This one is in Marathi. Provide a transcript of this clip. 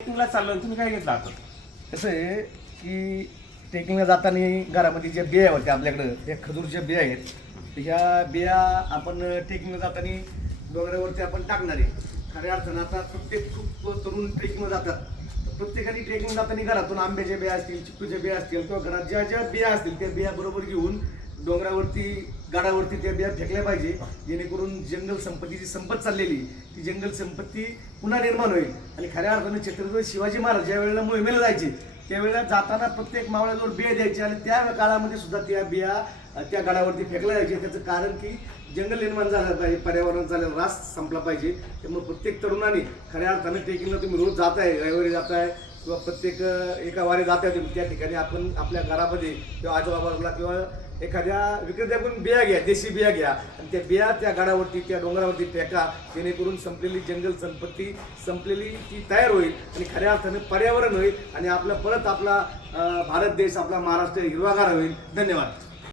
ट्रेकिंगला चाललो तुम्ही काय घेतलं आता? कसं आहे की ट्रेकिंगला जाताना घरामध्ये ज्या बिया होत्या आपल्याकडं त्या खजूरच्या बिया आहेत. तर ह्या बिया आपण ट्रेकिंगला जाताना डोंगरावरती आपण टाकणार आहे. खऱ्या अर्थानं आता प्रत्येक खूप तरुण ट्रेकिंगला जातात. तर प्रत्येकाने ट्रेकिंग जाताना घरातून आंब्याच्या बिया असतील, चिक्कूच्या बिया असतील किंवा घरात ज्या ज्या बिया असतील त्या बिया बरोबर घेऊन डोंगरावरती गाडावरती त्या बिया फेकल्या पाहिजे, जेणेकरून जंगल संपत्तीची संपत चाललेली ती जंगल संपत्ती पुन्हा निर्माण होईल. आणि खऱ्या अर्थाने छत्रपती शिवाजी महाराज ज्या वेळेला मोहिमेला जायचे त्यावेळेला जाताना प्रत्येक मावळ्याजवळ बिया द्यायची आणि त्या काळामध्ये सुद्धा त्या बिया त्या गाडावरती फेकल्या जायचे. त्याचं कारण की जंगल निर्माण झालं पाहिजे, पर्यावरण झालेला ऱ्हास संपला पाहिजे. त्यामुळे प्रत्येक तरुणाने खऱ्या अर्थाने ट्रेकिंगला तुम्ही रोज जाताय, रविवारी जाताय किंवा प्रत्येक एका वारी जाताय तुम्ही, त्या ठिकाणी आपण आपल्या घरामध्ये किंवा आजोबाबाला किंवा एखाद्या विक्रेत्याकडून बिया घ्या, देशी बिया घ्या आणि त्या बिया त्या गाडावरती त्या डोंगरावरती फेका, जेणेकरून संपलेली जंगल संपत्ती संपलेली ती तयार होईल आणि खऱ्या अर्थाने पर्यावरण होईल आणि आपला परत आपला भारत देश आपला महाराष्ट्र हिरवागार होईल. धन्यवाद.